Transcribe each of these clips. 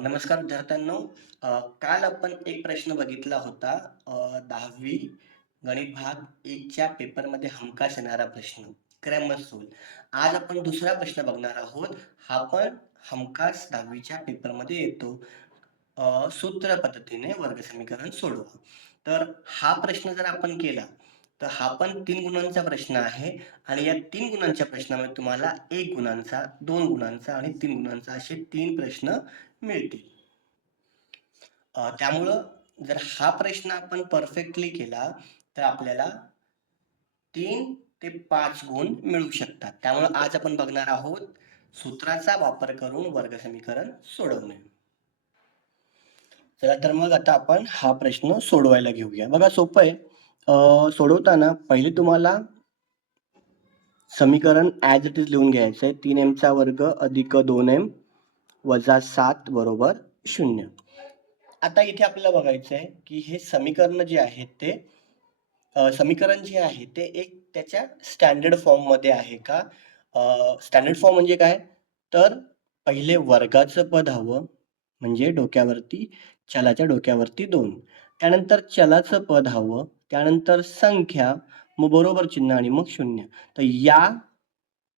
नमस्कार विद्यार्थ्यांनो. काल आपण एक प्रश्न बघितला होता. 10वी गणित भाग 1च्या पेपरमध्ये हमखास येणारा प्रश्न, ग्रामर सोल. आज आपण दुसरा प्रश्न बघणार आहोत. हा पण हमखास 10वीच्या पेपरमध्ये येतो. सूत्र पद्धतीने वर्गसमीकरण सोडवा. तर हा प्रश्न जर आपण केला, तर हा पण 3 गुणांचा प्रश्न आहे आणि या 3 गुणांच्या प्रश्नामध्ये तुम्हाला 1 गुणांचा, 2 गुणांचा आणि 3 गुणांचा असे 3 प्रश्न मिळतील. त्यामुळं जर हा प्रश्न आपण परफेक्टली केला, तर आपल्याला 3 ते 5 गुण मिळू शकतात. त्यामुळं आज आपण बघणार आहोत सूत्राचा वापर करून वर्गसमीकरण सोडवणे. चला तर मग आता आपण हा प्रश्न सोडवायला घेऊया. बघा सोपं आहे. सोडवताना पहिले तुम्हाला समीकरण ॲज इट इज लिहून घ्यायचं आहे. 3m चा वर्ग अधिक 2m वजा 7 बरोबर 0. आता इथे आपल्याला बघायचं आहे की हे समीकरण जे आहे ते समीकरण जे आहे ते एक त्याच्या स्टँडर्ड फॉर्ममध्ये आहे का? स्टँडर्ड फॉर्म म्हणजे काय? तर पहिले वर्गाचं पद हवं, म्हणजे डोक्यावरती चलाच्या डोक्यावरती 2. त्यानंतर चलाचं पद हवं, त्यानंतर संख्या, मग बरोबर चिन्ह आणि मग 0. तर या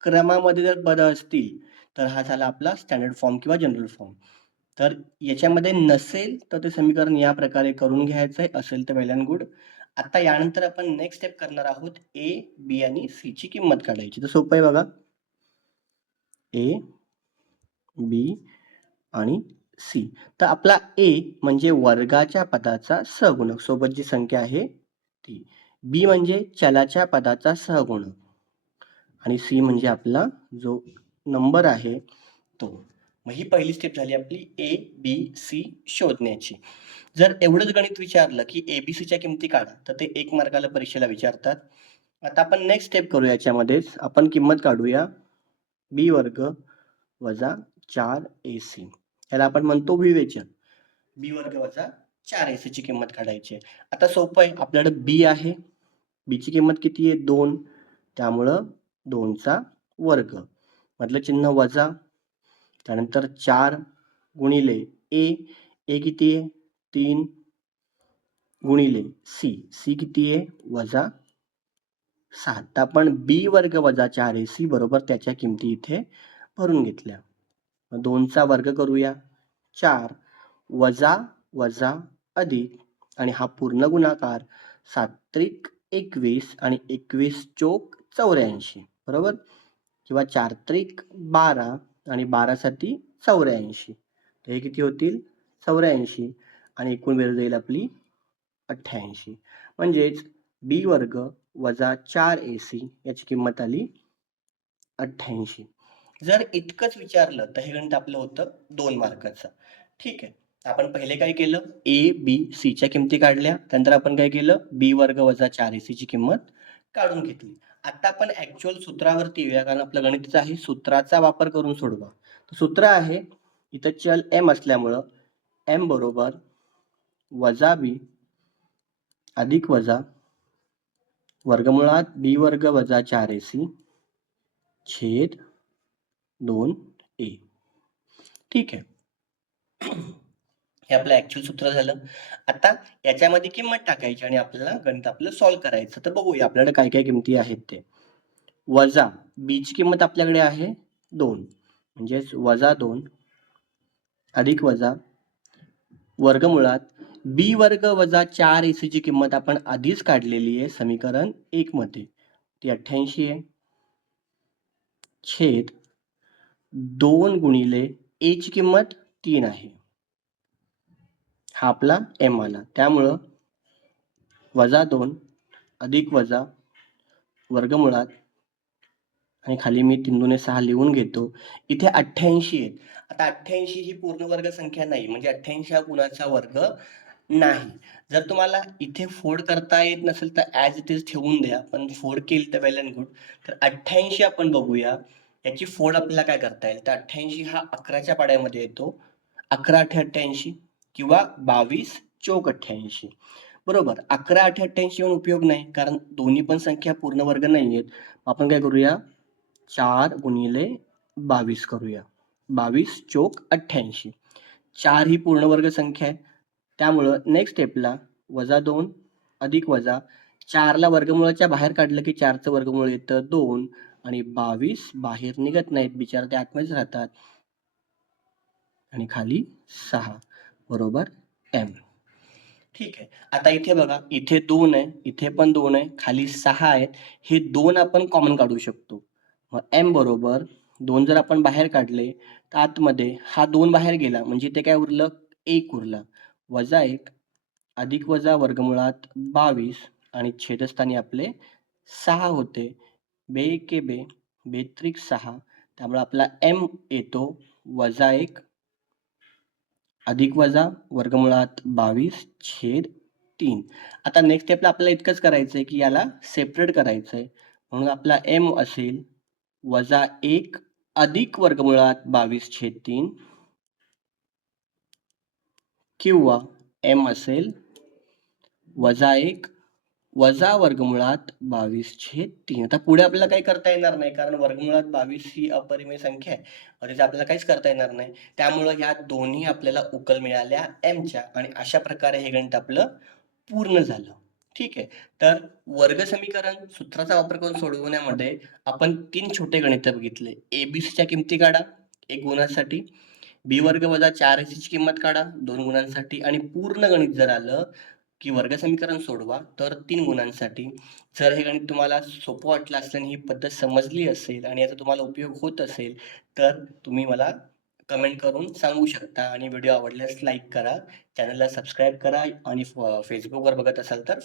क्रमामध्ये जर पद असतील तर हा झाला आपला स्टँडर्ड फॉर्म किंवा जनरल फॉर्म. तर याच्यामध्ये नसेल तर ते समीकरण या प्रकारे करून घ्यायचं आहे, असेल तर वेल अँड गुड. आता यानंतर आपण नेक्स्ट स्टेप करणार आहोत. ए, बी आणि सी ची किंमत काढायची. तर सोपं आहे बघा. ए, बी आणि सी. तर आपला ए म्हणजे वर्गाच्या पदाचा सहगुणक, सोबत जी संख्या आहे ती. बी म्हणजे चलाच्या पदाचा सहगुणक आणि सी म्हणजे आपला जो नंबर आहे तो. मग ही पहिली स्टेप झाली आपली ए, बी, सी शोधण्याची. जर एवढंच गणित विचारलं की एबीसीच्या किमती काढा, तर ते 1 मार्काला परीक्षेला विचारतात. आता आपण नेक्स्ट स्टेप करूया. याच्यामध्येच आपण किंमत काढूया. बी वर्ग वजा 4ac. याला आपण म्हणतो विवेचन. बी वर्ग वजा 4ac ची किंमत काढायची आहे. आता सोपं आहे. आपल्याकडे बी आहे. बी ची किंमत किती आहे? 2. त्यामुळं 2चा वर्ग मधलं चिन्ह वजा, त्यानंतर 4 गुणिले ए. ए किती आहे? 3 गुणिले सी. सी किती आहे? वजा 7. तर आपण बी वर्ग वजा 4ac बरोबर त्याच्या किमती इथे भरून घेतल्या. 2चा वर्ग करूया. 4 वजा वजा अधिक आणि हा पूर्ण गुणाकार 7 21 आणि 21 चोक 84 बरोबर, किंवा 4 12 आणि 12 साती 84. तर हे किती होतील? 84 आणि एकूण बेरीज येईल आपली 88. म्हणजेच बी वर्ग वजा 4ac याची किंमत आली 88. जर इतकंच विचारलं तर हे गणित आपलं होतं 2 मार्काचं. ठीक आहे. आपण पहिले काय केलं? ए, बी, सी च्या किमती काढल्या. त्यानंतर आपण काय केलं? बी वर्ग वजा 4ac ची किंमत काढून घेतली. आता आपण ऍक्च्युअल सूत्रावरती येऊया, कारण आपलं गणितच आहे. सूत्राचा वापर करून सोडवा. तर सूत्र आहे, इथं चल m असल्यामुळं m बरोबर वजा बी अधिक वजा वर्गमुळात बी वर्ग वजा 4ac छेद 2a. ठीक आहे. हे आपलं ऍक्च्युअल सूत्र झालं. आता याच्यामध्ये किंमत टाकायची आणि आपल्याला गणित आपलं सॉल्व्ह करायचं. तर बघूया आपल्याकडे काय काय किमती आहेत ते. वजा बी ची किंमत आपल्याकडे आहे 2, म्हणजेच वजा 2 अधिक वजा वर्गमुळात बी वर्ग वजा 4ac ची किंमत आपण आधीच काढलेली आहे समीकरण 1 मध्ये, ती 88 आहे, छेद 2 गुणिले a ची किंमत 3 आहे. हा आपला m आला. त्यामुळं वजा 2 अधिक वजा वर्गमुळात आणि खाली मी 3 दुने 6 लिहून घेतो. इथे 88 आहेत. आता 88 ही पूर्ण वर्ग संख्या नाही, म्हणजे 88 हा गुणाचा वर्ग नाही. जर तुम्हाला इथे फोड करता येत नसेल तर ॲज इट इज ठेवून द्या, पण फोड केली तर वेल अँड गुड. तर 88 आपण बघूया. याची फोड आपल्याला काय करता येईल? तर 88 हा 11च्या पाड्यामध्ये येतो. 11 8 88 किंवा 22 चौक 88 बरोबर. 11 8 88 येऊन उपयोग नाही, कारण दोन्ही पण संख्या पूर्ण वर्ग नाही आहेत. आपण काय करूया? 4 गुणिले 22 करूया. 22 चोक 88. 4 ही पूर्णवर्ग संख्या आहे. त्यामुळं नेक्स्ट स्टेपला -2 अधिक वजा 4ला वर्गमूळाच्या बाहेर काढलं की 4चं वर्गमूळ येतं 2 आणि 22 बाहेर निघत नाहीत, बिचारे ते आतमध्येच राहतात. आणि खाली 6 बरोबर m. ठीक आहे. आता इथे बघा, इथे 2 आहे, इथे पण 2 आहे, खाली 6 आहेत. हे 2 आपण कॉमन काढू शकतो. मग m बरोबर 2 जर आपण बाहेर काढले तर आतमध्ये हा 2 बाहेर गेला म्हणजे इथे काय उरलं, 1 उरला. -1 अधिक वजा वर्गमुळात 22 आणि छेदस्थानी आपले 6 होते. बे एके बे, बेत्रिक 6. त्यामुळे आपला m येतो -1 अधिक वजा वर्गमुळात 22/3. आता नेक्स्ट स्टेपला आपल्याला इतकंच करायचंय की याला सेपरेट करायचंय. म्हणून आपला m असेल -1 अधिक वर्गमुळात 22/3 किंवा m असेल -1 वजा वर्गमुळात 22/3. आता पुढे आपल्याला काही करता येणार नाही कारण वर्गमुळात 22 ही अपरिमेय संख्या आहे. तिथे आपल्याला काहीच करता येणार नाही. त्यामुळं ह्या दोन्ही आपल्याला उकल मिळाल्या mच्या आणि अशा प्रकारे हे गणित आपलं पूर्ण झालं. ठीक आहे. तर वर्गसमीकरण सूत्राचा वापर करून सोडवण्यामध्ये आपण 3 छोटे गणित बघितले. ABCच्या किमती काढा 1 गुणासाठी, B वर्ग वजा 4AC ची किंमत काढा 2 गुणांसाठी आणि पूर्ण गणित जर आलं की वर्गसमीकरण सोडवा तर 3 गुणांसाठी. जर हे गणित तुम्हाला सोपं वाटलं असल्याने ही पद्धत समजली असेल आणि याचा तुम्हाला उपयोग होत असेल तर तुम्ही मला कमेंट करून सांगू शकता आणि व्हिडिओ आवडल्यास लाईक करा, चॅनलला सबस्क्राईब करा आणि फेसबुकवर बघत असाल तर